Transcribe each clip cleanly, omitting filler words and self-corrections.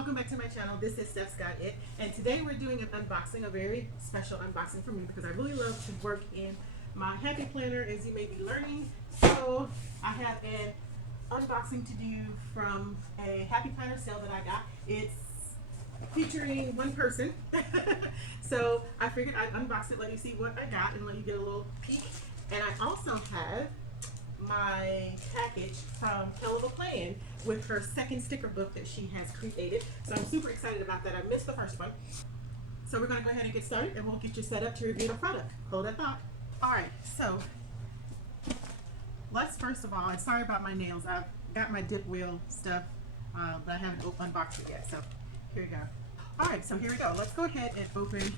Welcome back to my channel. This is Stephsgotit, and today we're doing an unboxing, a very special unboxing for me because I really love to work in my happy planner, as you may be learning. So I have an unboxing to do from a happy planner sale that I got. It's featuring one person. So I figured I'd unbox it, let you see what I got, and let you get a little peek. And I also have my package from Kell with her second sticker book that she has created. So I'm super excited about that. I missed the first one. So we're going to go ahead and get started, and we'll get you set up to review the product. Hold that thought. All right, so let's first of all, and sorry about my nails. I've got my dip wheel stuff, but I haven't unboxed it yet. So here we go. All right, so here we go. Let's go ahead and open.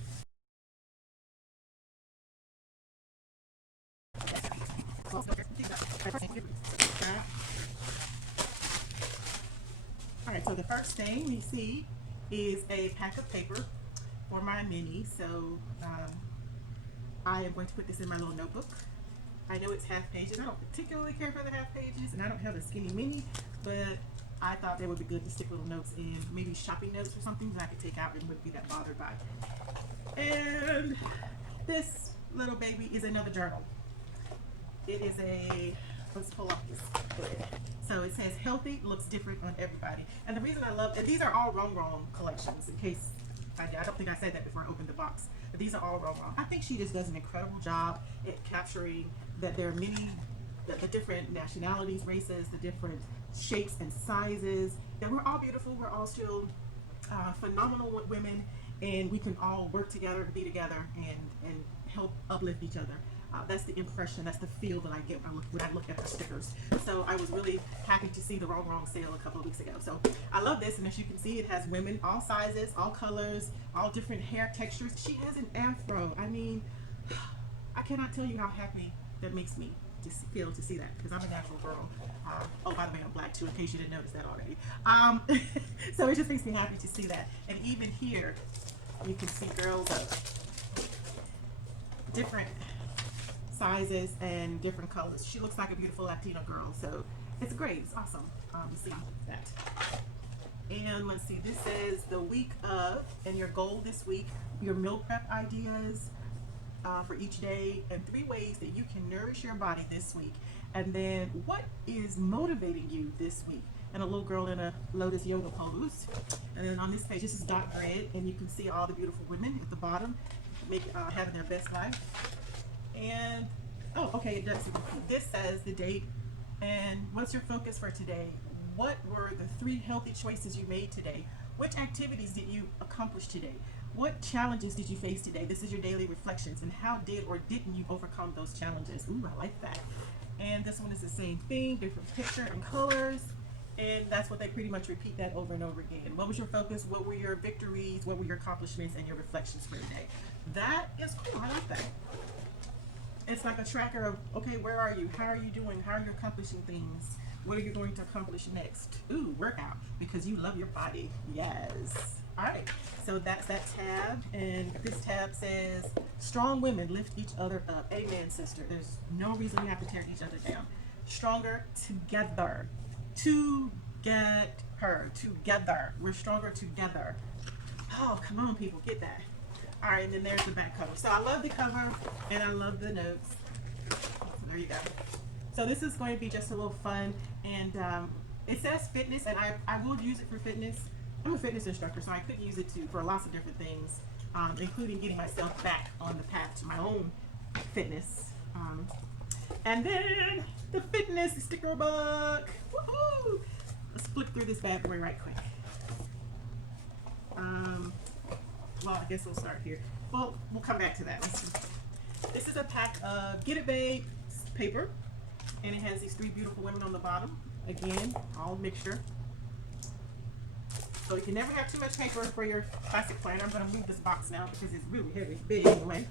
Alright, so the first thing we see is a pack of paper for my mini. So I am going to put this in my little notebook. I know it's half pages. I don't particularly care for the half pages, and I don't have a skinny mini, but I thought they would be good to stick little notes in, maybe shopping notes or something that I could take out and wouldn't be that bothered by. And this little baby is another journal. It is a, let's pull off this hood. So it says healthy looks different on everybody. And the reason I love, and these are all Rongrong collections, in case I don't think I said that before I opened the box, but these are all Rongrong. I think she just does an incredible job at capturing that there are many, the different nationalities, races, the different shapes and sizes, that we're all beautiful, we're all still phenomenal women, and we can all work together, be together, and help uplift each other. That's the impression, that's the feel that I get when I look at the stickers. So I was really happy to see the Rongrong sale a couple of weeks ago. So I love this, and as you can see, it has women, all sizes, all colors, all different hair textures. She has an afro. I mean, I cannot tell you how happy that makes me to feel to see that, because I'm a natural girl. Oh, by the way, I'm black too, in case you didn't notice that already. So it just makes me happy to see that. And even here, you can see girls of different sizes and different colors. She looks like a beautiful Latina girl, so it's great. It's awesome to see that. And let's see, this says the week of, and your goal this week, your meal prep ideas for each day, and 3 ways that you can nourish your body this week. And then what is motivating you this week, and a little girl in a lotus yoga pose. And then on this page, this is dot grid, and you can see all the beautiful women at the bottom having their best life. And oh, okay, it does. This says the date and what's your focus for today. What were the 3 healthy choices you made today? Which activities did you accomplish today? What challenges did you face today? This is your daily reflections, and how did or didn't you overcome those challenges? Ooh, I like that. And this one is the same thing, different picture and colors, and that's what they pretty much repeat that over and over again. What was your focus? What were your victories? What were your accomplishments and your reflections for the day? That is cool. I like that. It's like a tracker of, okay, where are you? How are you doing? How are you accomplishing things? What are you going to accomplish next? Ooh, workout, because you love your body. Yes. All right, so that's that tab, and this tab says, strong women lift each other up. Amen, sister. There's no reason we have to tear each other down. Stronger together. Together. We're stronger together. Oh, come on, people, get that. All right, and then there's the back cover. So I love the cover, and I love the notes. There you go. So this is going to be just a little fun, and it says fitness, and I will use it for fitness. I'm a fitness instructor, so I could use it for lots of different things, including getting myself back on the path to my own fitness. And then the fitness sticker book. Woohoo! Let's flip through this bad boy right quick. Well, I guess we'll start here. Well, we'll come back to that. Let's see. This is a pack of Get It Babe paper, and it has these 3 beautiful women on the bottom. Again, all mixture. So you can never have too much paper for your classic planner. I'm going to move this box now because it's really heavy, big anyway.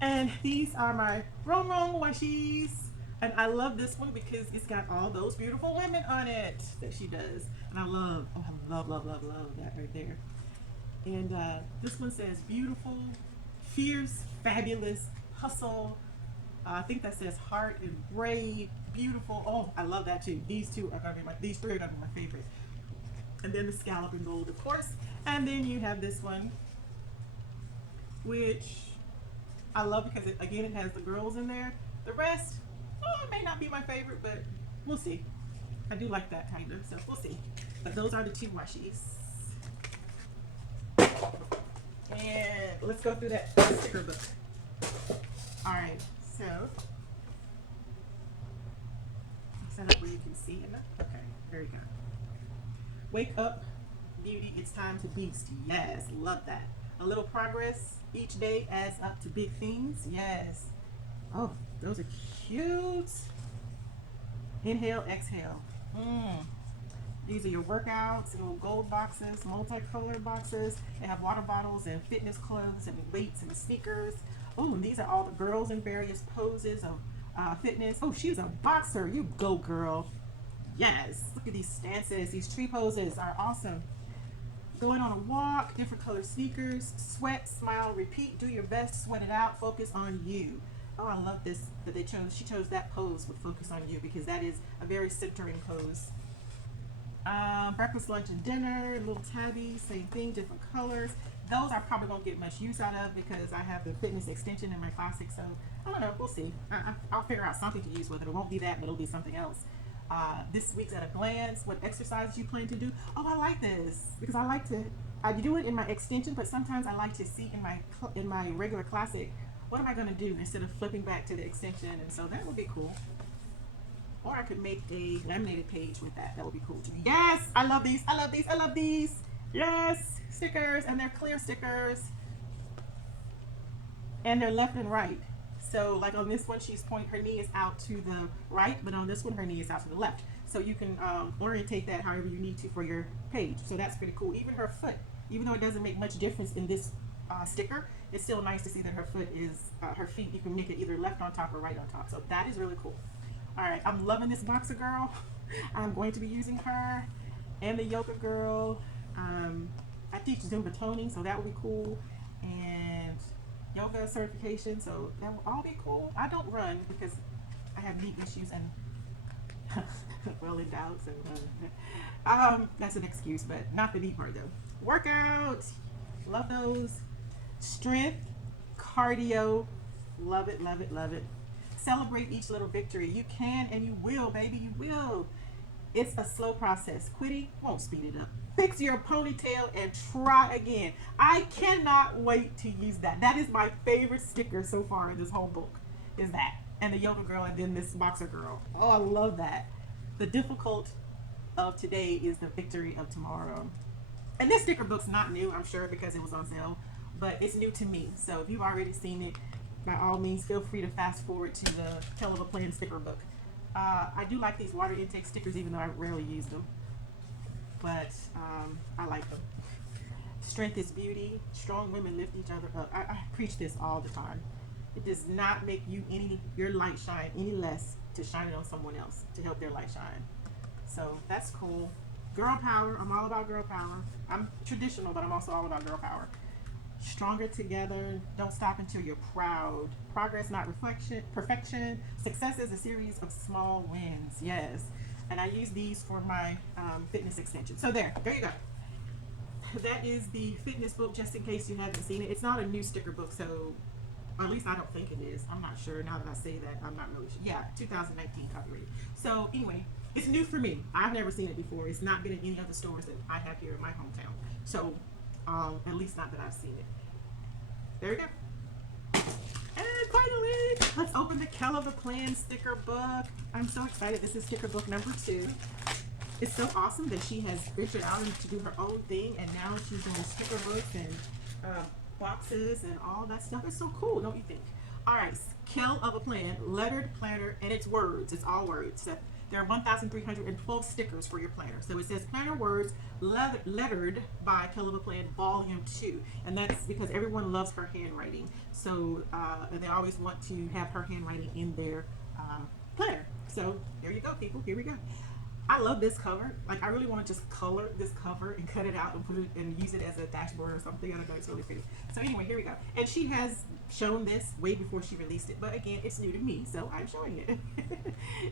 And these are my Rongrong washies. And I love this one because it's got all those beautiful women on it that she does. And I love, oh, I love that right there. And this one says beautiful, fierce, fabulous, hustle. I think that says heart and brave, beautiful. Oh, I love that too. These 3 are gonna be my favorites. And then the scallop in gold, of course. And then you have this one, which I love because again, it has the girls in there. The rest, may not be my favorite, but we'll see. I do like that kind of, so we'll see. But those are the two washies. And let's go through that sticker book. All right, so set up where you can see enough. Okay, there you go. Wake up, beauty, it's time to beast. Yes, love that. A little progress each day adds up to big things. Yes. Oh, those are cute. Inhale, exhale. These are your workouts, little gold boxes, multicolored boxes. They have water bottles and fitness clothes and weights and sneakers. Oh, and these are all the girls in various poses of fitness. Oh, she's a boxer. You go, girl. Yes. Look at these stances. These tree poses are awesome. Going on a walk, different color sneakers, sweat, smile, repeat, do your best, sweat it out, focus on you. Oh, I love this that they chose. She chose that pose with focus on you because that is a very centering pose. Breakfast, lunch, and dinner, little tabbies, same thing, different colors. Those I probably don't get much use out of because I have the fitness extension in my classic, so I don't know, we'll see. I'll figure out something to use with it. It won't be that, but it'll be something else. This week's at a glance, what exercises you plan to do. Oh, I like this because I do it in my extension, but sometimes I like to see in my regular classic, what am I going to do instead of flipping back to the extension, and so that would be cool. Or I could make a laminated page with that. That would be cool too. Yes, I love these. I love these. I love these. Yes, stickers, and they're clear stickers, and they're left and right. So like on this one, her knee is out to the right, but on this one, her knee is out to the left. So you can orientate that however you need to for your page. So that's pretty cool. Even her foot, even though it doesn't make much difference in this sticker, it's still nice to see that her foot is, her feet, you can make it either left on top or right on top. So that is really cool. All right, I'm loving this boxer girl. I'm going to be using her and the yoga girl. I teach Zumba toning, so that would be cool. And yoga certification, so that will all be cool. I don't run because I have knee issues and well endowed, and that's an excuse, but not the knee part though. Workout, love those. Strength, cardio, love it, love it, love it. Celebrate each little victory. You can and you will, baby, you will. It's a slow process. Quitting won't speed it up. Fix your ponytail and try again. I cannot wait to use that. That is my favorite sticker so far in this whole book, is that. And the yoga girl, and then this boxer girl. Oh, I love that. The difficult of today is the victory of tomorrow. And this sticker book's not new, I'm sure, because it was on sale, but it's new to me. So if you've already seen it, by all means, feel free to fast forward to the Kell of a Plan sticker book. I do like these water intake stickers, even though I rarely use them. But I like them. Strength is beauty. Strong women lift each other up. I preach this all the time. It does not make your light shine any less to shine it on someone else, to help their light shine. So that's cool. Girl power. I'm all about girl power. I'm traditional, but I'm also all about girl power. Stronger together. Don't stop until you're proud. Progress, not perfection. Success is a series of small wins. Yes. And I use these for my fitness extension. So there you go. That is the fitness book, just in case you haven't seen it. It's not a new sticker book, so, or at least I don't think it is. I'm not sure. Now that I say that, I'm not really sure. Yeah, 2019 copyright. So anyway, it's new for me. I've never seen it before. It's not been in any other stores that I have here in my hometown. So at least not that I've seen it. There you go. And finally, let's open the Kell of a Plan sticker book. I'm so excited. This is sticker book number 2. It's so awesome that she has ventured out to do her own thing, and now she's doing sticker books and boxes and all that stuff. It's so cool, don't you think? All right, Kell of a Plan, lettered planner, and it's words. It's all words. So there are 1,312 stickers for your planner. So it says planner words lettered by Kell of a Plan Volume 2, and that's because everyone loves her handwriting. So they always want to have her handwriting in their planner. So there you go, people. Here we go. I love this cover. Like, I really want to just color this cover and cut it out and put it and use it as a dashboard or something. I don't know, it's really pretty. So anyway, here we go. And she has shown this way before she released it, but again, it's new to me, so I'm showing it.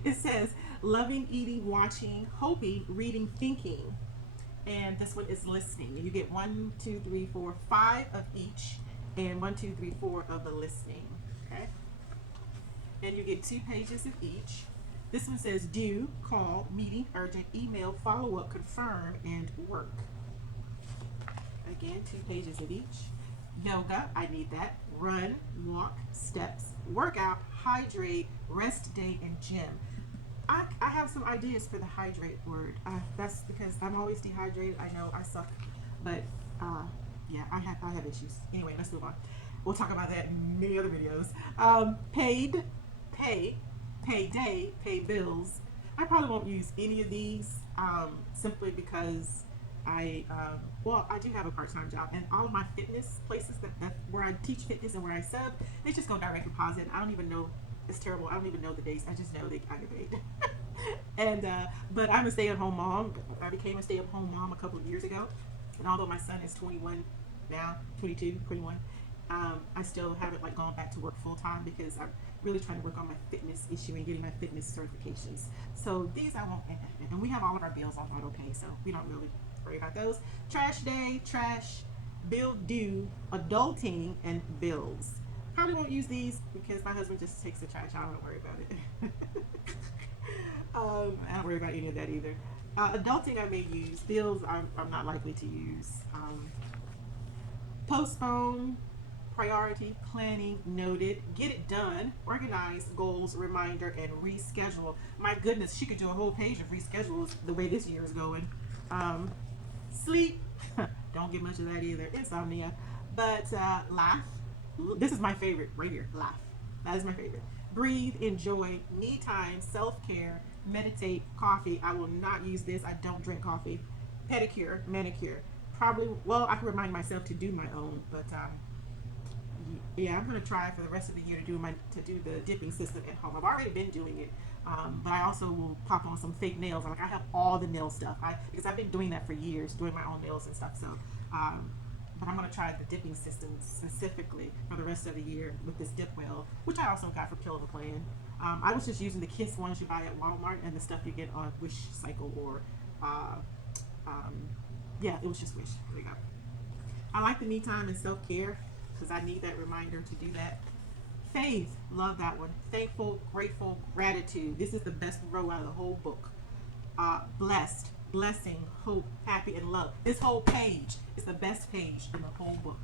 It says, loving, eating, watching, hoping, reading, thinking. And this one is listening. And you get 1, 2, 3, 4, 5 of each, and 1, 2, 3, 4 of the listening. Okay. And you get 2 pages of each. This one says due, call, meeting, urgent, email, follow up, confirm, and work. Again, 2 pages of each. Yoga, I need that. Run, walk, steps, workout, hydrate, rest day, and gym. I have some ideas for the hydrate word. That's because I'm always dehydrated. I know I suck, but yeah, I have issues. Anyway, let's move on. We'll talk about that in many other videos. Paid, pay day, pay bills. I probably won't use any of these simply because I do have a part-time job, and all of my fitness places that where I teach fitness and where I sub, they just go direct deposit. I don't even know. It's terrible. I don't even know the dates. I just know I get paid. And but I'm a stay-at-home mom. I became a stay-at-home mom a couple of years ago, and although my son is 21 now, 22, 21, I still haven't like gone back to work full time because I'm really trying to work on my fitness issue and getting my fitness certifications. So these I won't, and we have all of our bills on auto pay, so we don't really worry about those. Trash day, trash, bill due, adulting, and bills. Probably won't use these because my husband just takes the trash. I don't worry about it. I don't worry about any of that either. Adulting I may use. Bills I'm not likely to use. Postpone, priority, planning, noted, get it done, organize, goals, reminder, and reschedule. My goodness, she could do a whole page of reschedules the way this year is going. Sleep, don't get much of that either. Insomnia, but laugh. This is my favorite right here. Laugh. That is my favorite. Breathe, enjoy, me time, self-care, meditate, coffee. I will not use this. I don't drink coffee. Pedicure, manicure. Probably, well, I can remind myself to do my own, but yeah, I'm gonna try for the rest of the year to do the dipping system at home. I've already been doing it, but I also will pop on some fake nails. Like I have all the nail stuff. Because I've been doing that for years, doing my own nails and stuff. So, but I'm gonna try the dipping system specifically for the rest of the year with this dip well, which I also got for Kell the Plan. I was just using the Kiss ones you buy at Walmart and the stuff you get on Wish Cycle or, yeah, it was just Wish. There you go. I like the me time and self-care because I need that reminder to do that. Faith, love that one. Thankful, grateful, gratitude. This is the best row out of the whole book. Blessed, blessing, hope, happy, and love. This whole page is the best page in the whole book.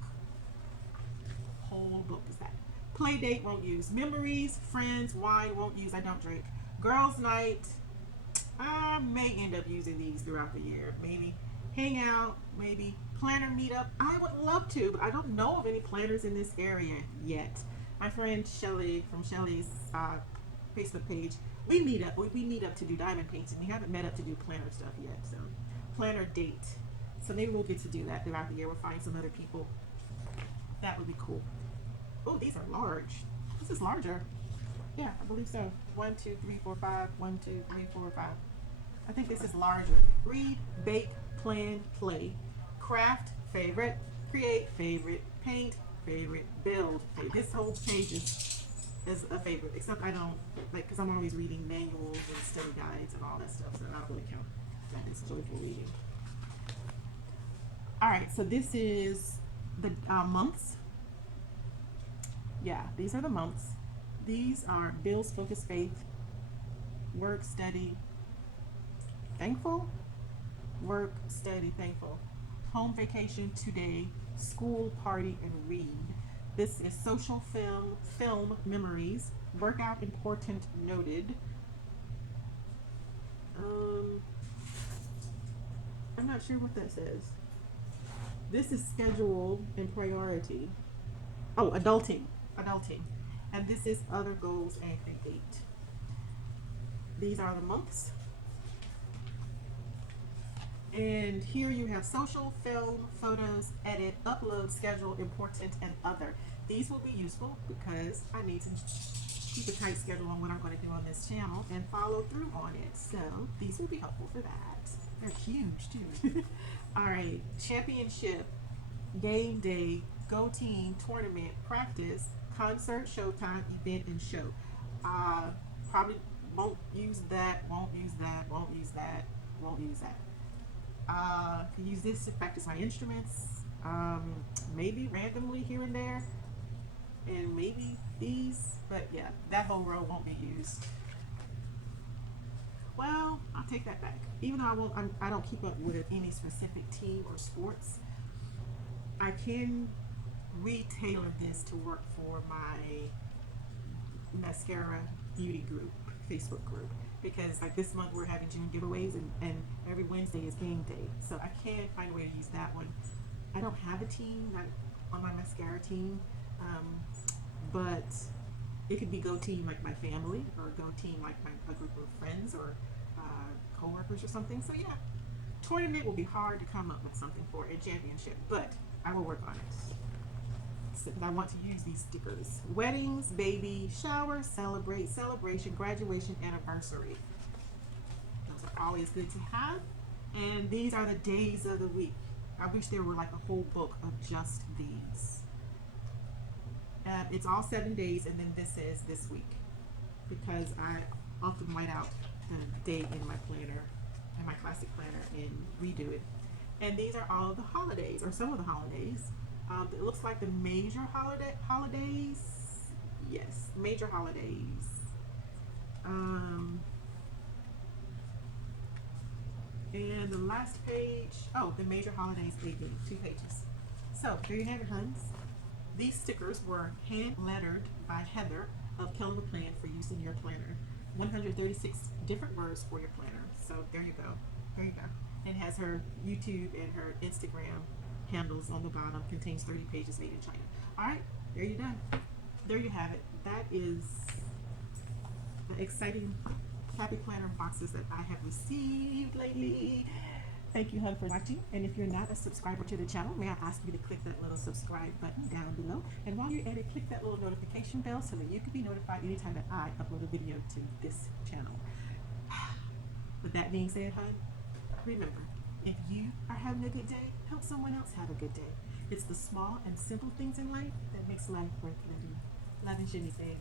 Whole book is that. Play date, won't use. Memories, friends, wine, won't use. I don't drink. Girls' night, I may end up using these throughout the year. Maybe. Hang out, maybe. Planner meetup. I would love to, but I don't know of any planners in this area yet. My friend Shelly from Shelly's Facebook page, we meet up. We meet up to do diamond painting. We haven't met up to do planner stuff yet. So, planner date. So maybe we'll get to do that throughout the year. We'll find some other people. That would be cool. Oh, these are large. This is larger. Yeah, I believe so. 1, 2, 3, 4, 5. 1, 2, 3, 4, 5. I think this is larger. Read, bake, plan, play. Craft, favorite. Create, favorite. Paint, favorite. Build, favorite. This whole page is a favorite, except I don't, like, because I'm always reading manuals and study guides and all that stuff, so I don't really count that as joyful reading. All right, so this is the months. Yeah, these are the months. These are bills, focus, faith, work, study, thankful, work, study, thankful, home vacation, today, school, party, and read. This is social, film, memories, workout, important, noted. I'm not sure what that says. This is schedule and priority. Oh, adulting. And this is other goals and create. These are the months. And here you have social, film, photos, edit, upload, schedule, important, and other. These will be useful because I need to keep a tight schedule on what I'm going to do on this channel and follow through on it. So these will be helpful for that. They're huge too. All right, championship, game day, go team, tournament, practice, concert, showtime, event, and show. Probably won't use that, won't use that, won't use that, won't use that. Can use this to practice my instruments, maybe randomly here and there, and maybe these, but yeah, that whole row won't be used. Well, I'll take that back. Even though I don't keep up with any specific team or sports, I can retailer this to work for my mascara beauty group, Facebook group, because like this month we're having June giveaways, and every Wednesday is game day, so I can find a way to use that one. I don't have a team, not on my mascara team, but it could be go team like my family, or go team like a group of friends, or co-workers or something. So yeah, tournament will be hard to come up with something for a championship, but I will work on it. So I want to use these stickers. Weddings, baby, shower, celebrate, celebration, graduation, anniversary. Those are always good to have. And these are the days of the week. I wish there were like a whole book of just these. It's all 7 days, and then this is this week, because I often write out the date in my planner, in my classic planner, and redo it. And these are all of the holidays, or some of the holidays. It looks like the major holidays. Yes, major holidays. And the last page, oh, the major holidays, 2 pages. So there you have it, Huns. These stickers were hand lettered by Heather of Kell Plan for use in your planner. 136 different words for your planner. So there you go. There you go. And it has her YouTube and her Instagram handles on the bottom. Contains 30 pages, made in China. All right, there you go. There you have it. That is the exciting happy planner boxes that I have received lately. Thank you, Hun, for watching. And if you're not a subscriber to the channel, may I ask you to click that little subscribe button down below. And while you're at it, click that little notification bell so that you can be notified anytime that I upload a video to this channel. With that being said, Hun, remember, if you are having a good day, help someone else have a good day. It's the small and simple things in life that makes life worth living. Love and Shimmies, babe.